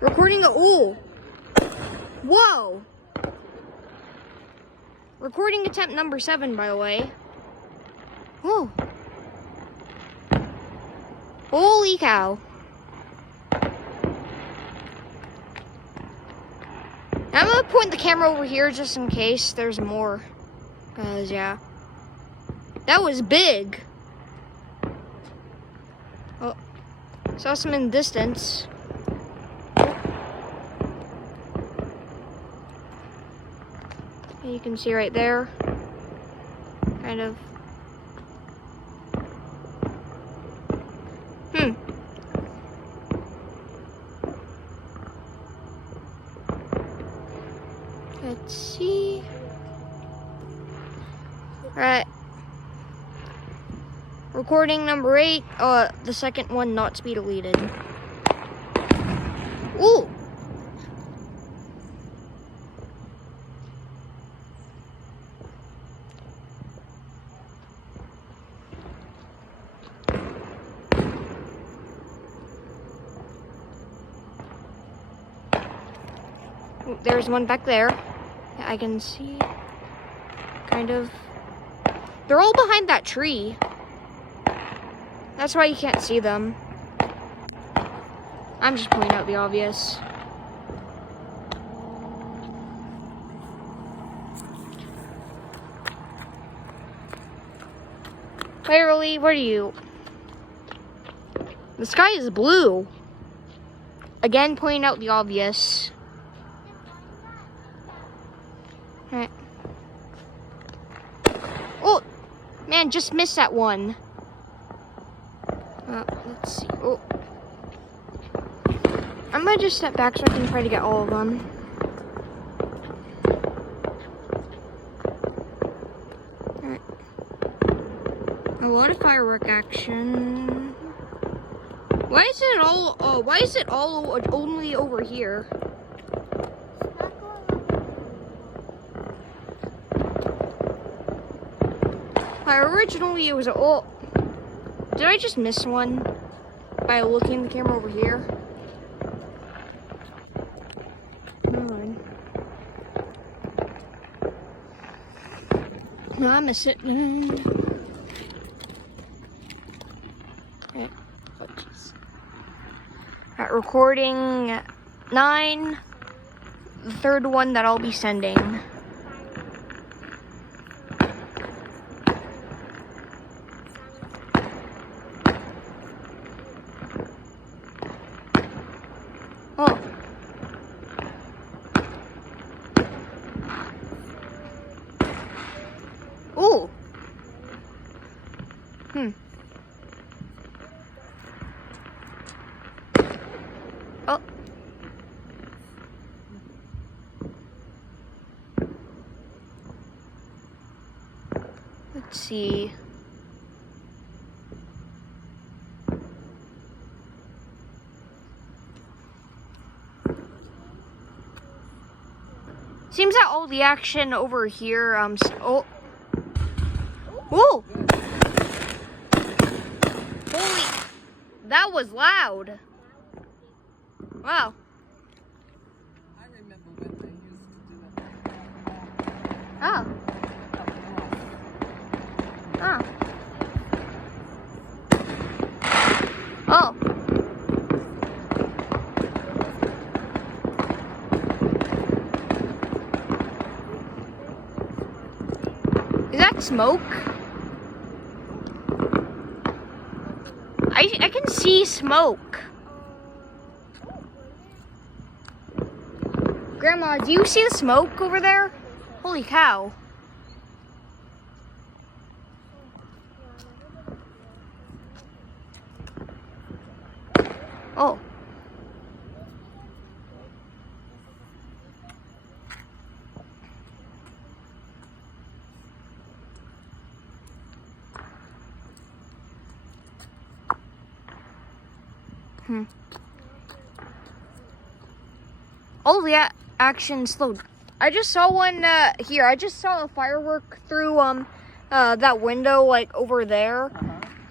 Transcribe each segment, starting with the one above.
Recording ooh. Whoa. Recording attempt number 7, by the way. Whoa. Holy cow. I'm gonna point the camera over here just in case there's more. Cause yeah. That was big. Oh. Saw some in the distance. You can see right there. Kind of. Let's see. Alright. Recording number 8. The second one not to be deleted. Ooh! There's one back there. I can see. Kind of. They're all behind that tree. That's why you can't see them. I'm just pointing out the obvious. Clearly, what are you? The sky is blue. Again, pointing out the obvious. Alright. Oh! Man, just missed that one. Let's see. Oh. I'm gonna just step back so I can try to get all of them. Alright. A lot of firework action. Why is it all only over here? Originally it was did I just miss one by looking at the camera over here? Never mind. No, I miss it. Okay. Oh, jeez. Alright, recording 9. The third one that I'll be sending. Oh. Ooh. Oh. Let's see. Seems that all the action over here, oh. Whoa! Holy, that was loud. Wow. I remember when they used to do that. Oh. Oh. Oh. Is that smoke? I can see smoke. Grandma, do you see the smoke over there? Holy cow. Oh. All the action slowed. I just saw one here. I just saw a firework through that window like over there.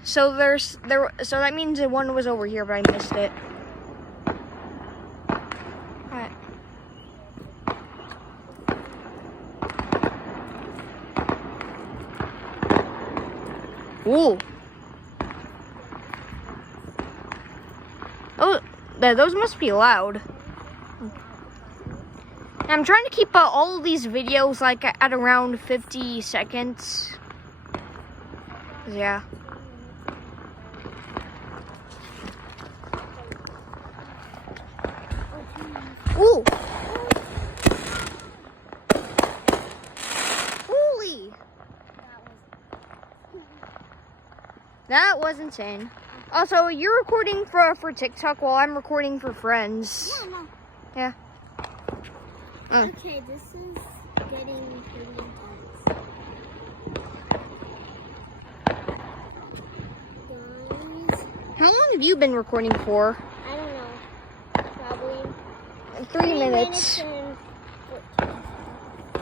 So so that means the one was over here, but I missed it. Alright. Ooh. Oh, those must be loud. I'm trying to keep all of these videos like at around 50 seconds. Yeah. Ooh. Holy. That was insane. Also, you're recording for TikTok while I'm recording for friends. Yeah, no. Yeah. Okay, this is getting pretty intense. Guys, How long have you been recording for? I don't know. Probably 3 minutes. and 14.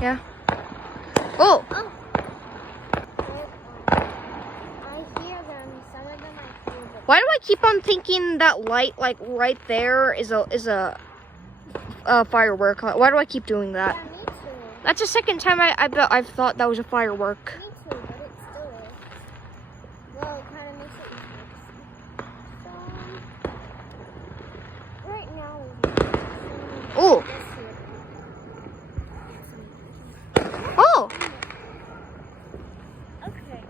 Yeah. Oh. Oh. I hear them. Some of them I hear, but Why do I keep on thinking that light, like right there, is a firework? Why do I keep doing that? yeah, me too. That's the second time I've thought that was a firework. Me too, but it still is. Well, it kind of makes it easier. So, right now, Oh. Oh. okay.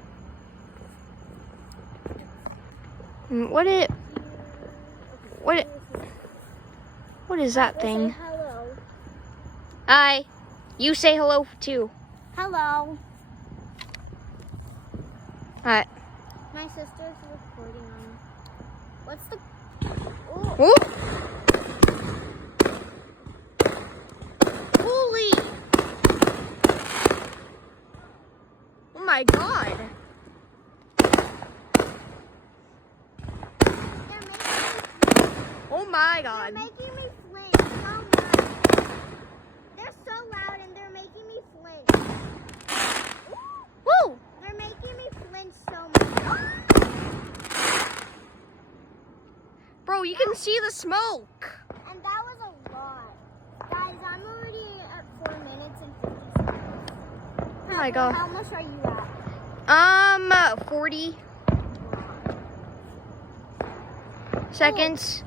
What is that We'll thing? say hello. Hi. You say hello too. Hello. Alright. My sister's recording on. What's the? Ooh. Oh. Holy. Oh my god. Oh my They're god. making me flinch so much. They're so loud and they're making me flinch. Woo. They're making me flinch so much. Bro, you can see the smoke. And that was a lot. Guys, I'm already at 4 minutes and 50 seconds. Oh my god. How much are you at? 40 seconds.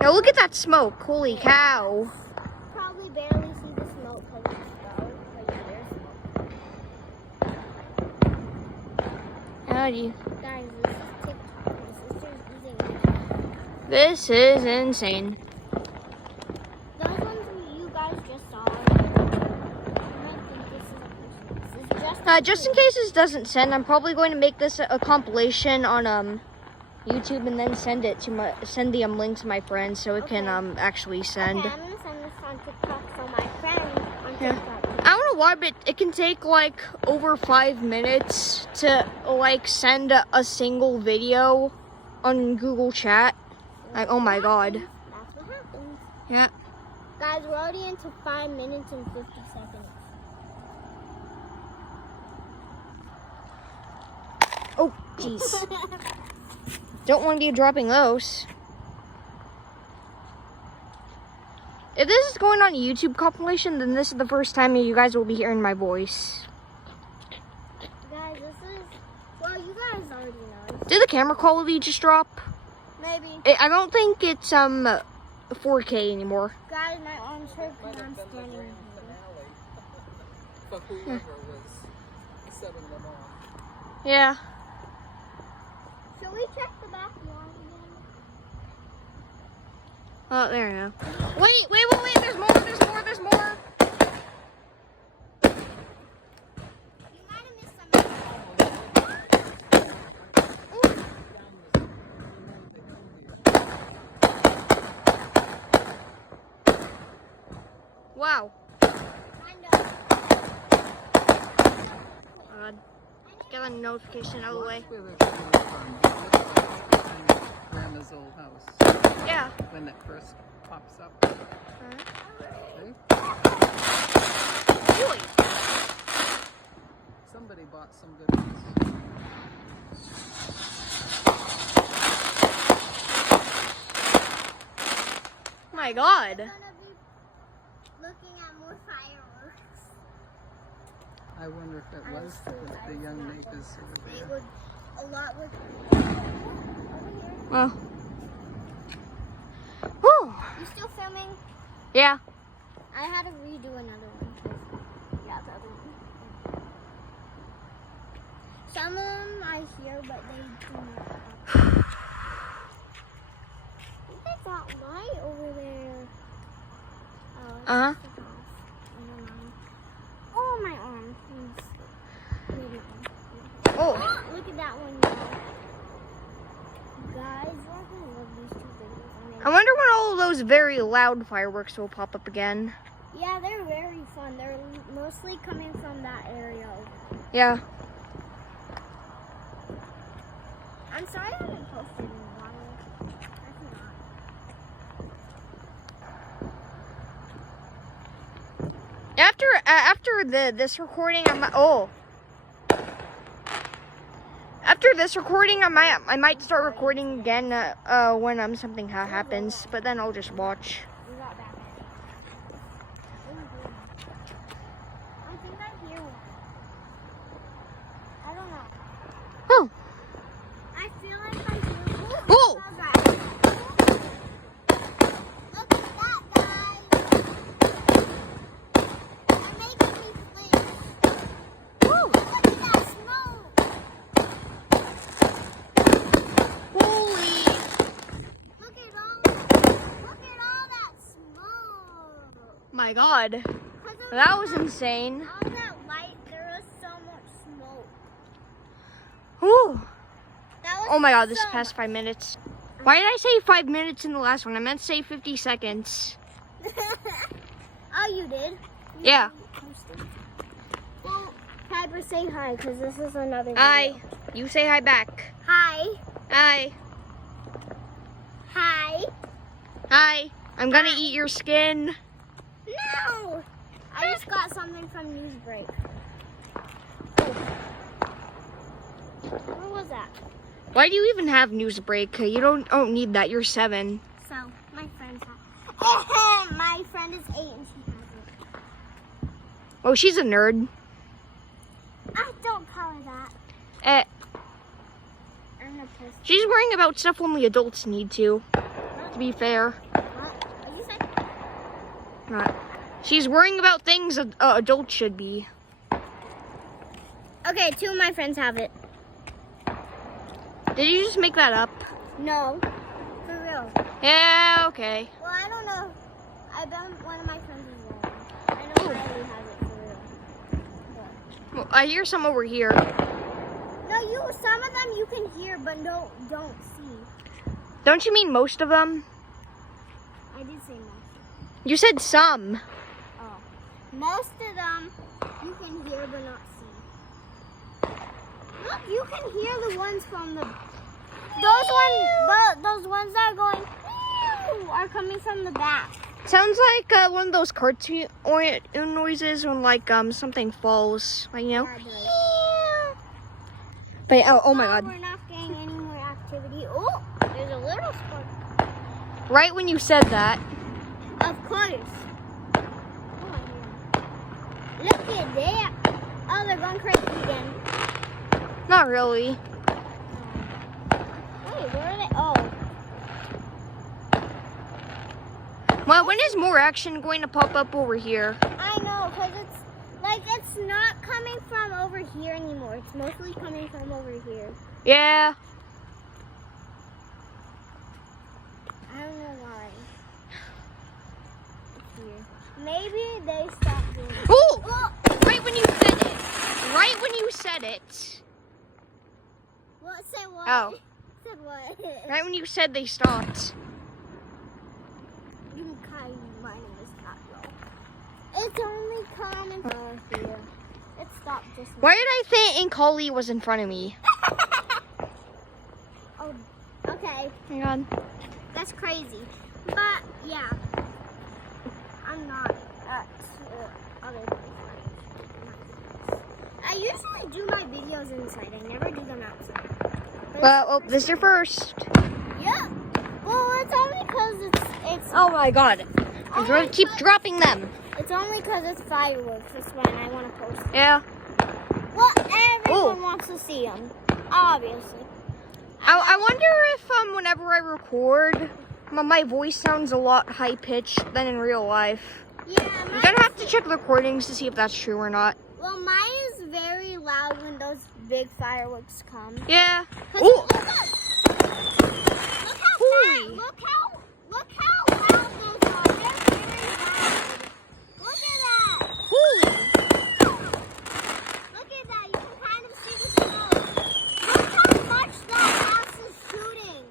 Now look at that smoke. Holy cow. Probably barely see the smoke because it's dark. But yeah, there's smoke. How do you? Guys, this is TikTok. My sister's using it. This is insane. Those ones you guys just saw. I might think this is a person. This is Just in case this doesn't send, I'm probably going to make this a compilation on YouTube and then send the link to my friends so it can actually send. Okay, I'm gonna send this on TikTok so my friend on Yeah. TikTok. I don't know why, but it can take like over 5 minutes to like send a single video on Google Chat. Like, oh my god. That's what happens. Yeah. Guys, we're already into 5 minutes and 50 seconds. Oh, jeez. Don't want to be dropping those. If this is going on a YouTube compilation, then this is the first time you guys will be hearing my voice. Guys, this is, well, you guys already know. Did the camera quality just drop? Maybe. I don't think it's 4K anymore. Guys, my arms hurt because I'm standing here. For whoever was setting them off. Yeah. Should we check the back wall again? Oh, there you go. Wait, there's more. You might have missed some. Wow. Kind of. God. Get a notification out of the way. That's where they're coming from. Grandma's old house. Yeah. When it first pops up. Alright. Okay? Boy. Somebody bought some good ones. Oh my God. We're gonna be looking at more fireworks. I wonder if it was the young neighbors over They there. would, a lot would. Well. Whew. You still filming? Yeah. I had to redo another one. Yeah, the other one. Some of them I hear, but they do not. Look at that light over there. Oh, it's Uh-huh. just a house. Never mind. Oh, my arm. Leave my arm. Oh. Look at that one now. Guys, you're gonna love these two videos. I wonder when all of those very loud fireworks will pop up again. Yeah, they're very fun. They're mostly coming from that area over there. Yeah. I'm sorry I haven't posted in a while. That's not. After this recording, After this recording, I might start recording again when something happens, but then I'll just watch. We got that. I think I hear one. I don't know. Oh. I feel like I hear one. Oh. Look at that, guys. They're making me flinch. Oh. Look at that smoke. Holy. Look at all that smoke. My God. 'Cause of That was insane. all that light, there was so much smoke. Ooh. That was Oh my God, this so past 5 minutes. Why did I say 5 minutes in the last one? I meant to say 50 seconds. Oh, you did? Yeah. Well, Piper, say hi, because this is another video. Hi. You say hi back. Hi. Hi. Hi. Hi. I'm gonna eat your skin. No! I just got something from Newsbreak. What was that? Why do you even have Newsbreak? You don't need that. You're 7. So, my friend's hat. My friend is 8 and she has it. Oh, she's a nerd. I don't call her that. I'm a pussy. She's worrying about stuff only adults need to be fair. What? What did you say? Not. She's worrying about things adults should be. Okay, 2 of my friends have it. Did you just make that up? No. For real. Yeah, okay. Well, I don't know. I bet one of my friends is wrong. I know Riley has it for real. Well, I hear some over here. No, some of them you can hear, but no, don't see. Don't you mean most of them? I did say most. You said some. Oh. Most of them you can hear, but not see. Look, you can hear the ones from the... Those ones that are going... meow, are coming from the back. Sounds like one of those cartoon noises when like something falls, like, you know. Yeah, it does. But oh my God! We're not getting any more activity. Oh, there's a little spark. Right when you said that. Of course. Oh, yeah. Look at that. Oh, they're going crazy again. Not really. Wait, where are they? Oh. Well, when is more action going to pop up over here? I know, because it's not coming from over here anymore. It's mostly coming from over here. Yeah. I don't know why. It's here. Maybe they stopped doing it. Oh! Oh! Right when you said it. Right when you said it. What? Say what? Oh. Said what? Right when you said they stopped. My name is not Joe. It's only coming from here. It stopped just now. Why did I think Inkali was in front of me? Oh, okay. Hang on. That's crazy. But, yeah. I'm not at other places. I usually do my videos inside. I never do them outside. But Well, this is your first. yeah. Well, it's only because it's Oh my god. I'm going to keep dropping them. It's only because it's fireworks. That's why I want to post it. Yeah. Well, everyone wants to see them, obviously. I wonder if whenever I record, my voice sounds a lot high pitched than in real life. Yeah, I'm gonna have to check the recordings to see if that's true or not. Well, mine is very loud when those big fireworks come. Yeah. Ooh. Ooh. Look how loud those are. They're very loud. Look at that. Holy. Look at that. You can kind of see the smoke. Look how much that house is shooting.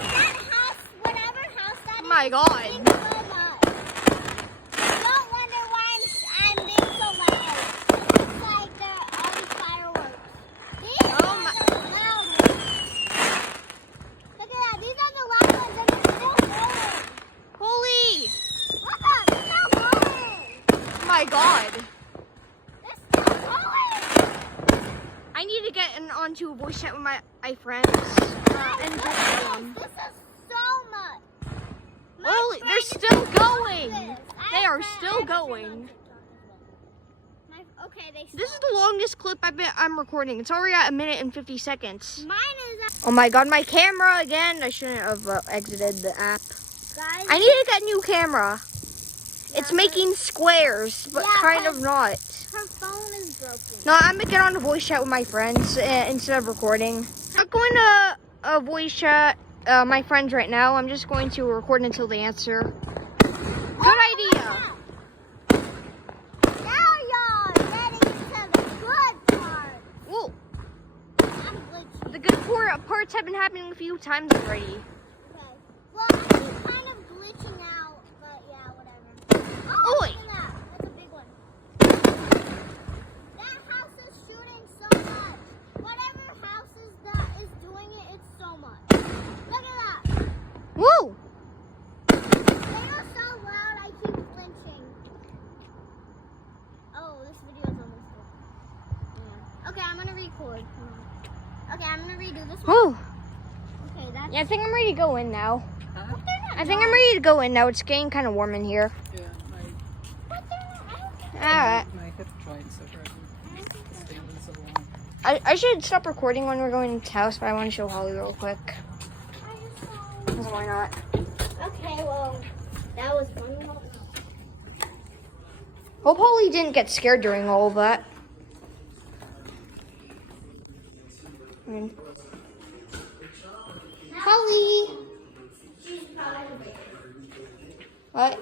That house, whatever house that is. My God. Shooting so much. Don't wonder why I'm being so loud. It's like they're all these fireworks. These are the loud ones. Look at that. These are the loud ones and they're still going. Holy. Look up. They're still going. My God. They're still going. I need to get onto a voice chat with my friends and Look talk at to this. them. This is so much. My Holy, they're friend still is going. this. They are I still have a friend on going. TikTok as well. Okay, they This is stopped. the longest clip I'm recording. It's already at 1 minute and 50 seconds. Mine is Oh my God, my camera again. I shouldn't have exited the app. guys. I need to get a new camera. It's making squares, but Yeah, kind of not. Her phone is broken. No, I'm gonna get on a voice chat with my friends instead of recording. I'm going to voice chat my friends right now. I'm just going to record until they answer. Good idea. Now y'all getting to the good part. Well, I'm glitchy. the good parts have been happening a few times already. Okay. Well, I'm kind of glitching out, but yeah, whatever. Oh, Oi. look at that. That's a big one. That house is shooting so much. Whatever house that is doing it, it's so much. Look at that. Woo! They are so loud, I keep flinching. Oh, this video is almost done. Yeah. Okay, I'm gonna record. Okay, I'm gonna redo this one. Woo! Okay, that's. Yeah, I think I'm ready to go in now. Huh? But they're not I think I'm ready to go in now. It's getting kind of warm in here. Yeah, But they're not out. Alright. my hip joints are hurting. Standing so long. I should stop recording when we're going to the house, but I want to show Holly real quick. Why not? Okay, well, that was fun. Hope Holly didn't get scared during all of that. Holly! What?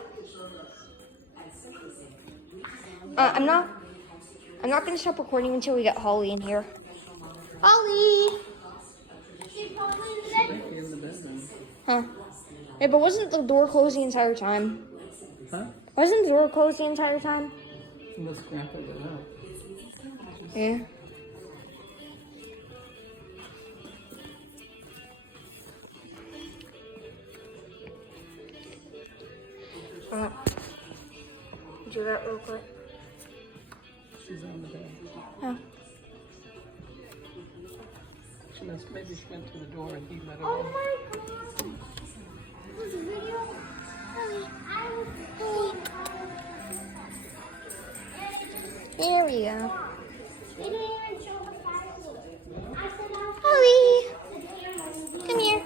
I'm not gonna stop recording until we get Holly in here. Holly! Might be in the bedroom. Huh? Yeah, but wasn't the door closed the entire time? Huh? Wasn't the door closed the entire time? Unless Grandpa got out. Yeah. Do that real quick. She's on the bed. Oh. Maybe she went to the door and he let her Oh in. my god! This video. There we go. They didn't even show the fireworks. I said, Holly! Come here.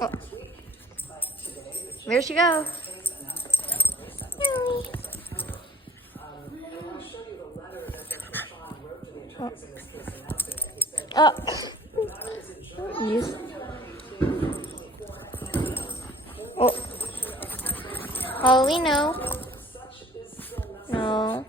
Oh. There she goes. Holly. Oh. Yes. Oh. Holly, no. No.